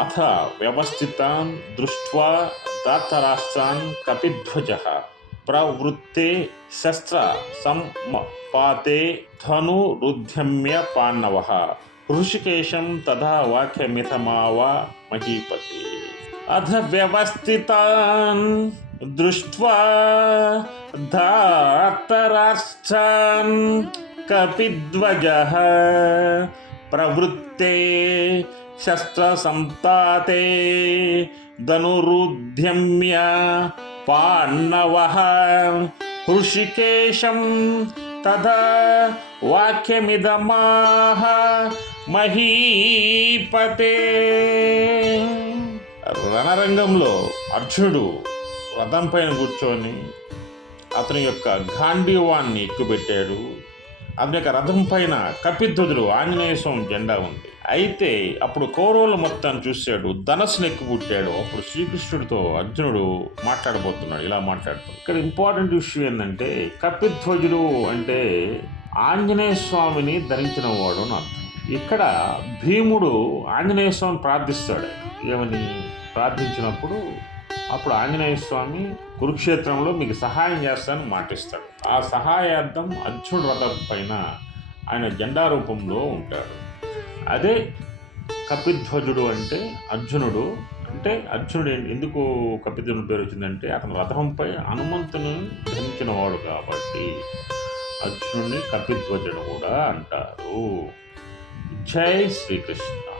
अथ व्यवस्थितां दृष्ट्वा धातराष्ट्रान् कपिध्वजः। प्रवृत्ते शस्त्रसम्पाते धनुरुद्यम्य पाण्डवः ऋषिकेशं तथा वाक्यमिथमावा महीपति। अथ व्यवस्थितान् दृष्ट्वा धातराष्ट्रान् कपिध्वजः। प्रवृत्ते కపిధ్వజ ప్రవృత్తే శస్త్రసంతాతే ధనురుద్యమ్య పాండవ హృషికేశం వాక్యమిదమాహ మహీపతే రణరంగంలో అర్జునుడు రథం పైన కూర్చొని అతని యొక్క గాంధీవాన్ని ఎక్కుపెట్టాడు. అతని యొక్క రథం పైన కపిధ్వజుడు ఆంజనేయ స్వామి జెండా ఉంది. అయితే అప్పుడు కౌరవుల మొత్తాన్ని చూశాడు ధనస్సును ఎక్కుపుట్టాడు అప్పుడు శ్రీకృష్ణుడితో అర్జునుడు మాట్లాడబోతున్నాడు ఇలా మాట్లాడుతున్నాడు. ఇక్కడ ఇంపార్టెంట్ విషయం ఏంటంటే కపిధ్వజుడు అంటే ఆంజనేయ స్వామిని ధరించిన వాడు అని అర్థం. ఇక్కడ భీముడు ఆంజనేయ స్వామిని ప్రార్థిస్తాడు. ఏమని? ప్రార్థించినప్పుడు అప్పుడు ఆంజనేయ స్వామి కురుక్షేత్రంలో మీకు సహాయం చేస్తానని మాటిస్తాడు. ఆ సహాయార్థం అర్జునుడు రథం పైన ఆయన జెండా రూపంలో ఉంటాడు అదే కపిధ్వజుడు అంటే అర్జునుడు. అంటే అర్జునుడు ఎందుకు కపిధ్వజుడు పేరు వచ్చిందంటే అతను రథంపై హనుమంతుని ధరించిన వాడు కాబట్టి అర్జునుడిని కపిధ్వజుడు కూడా అంటారు. జై శ్రీకృష్ణ.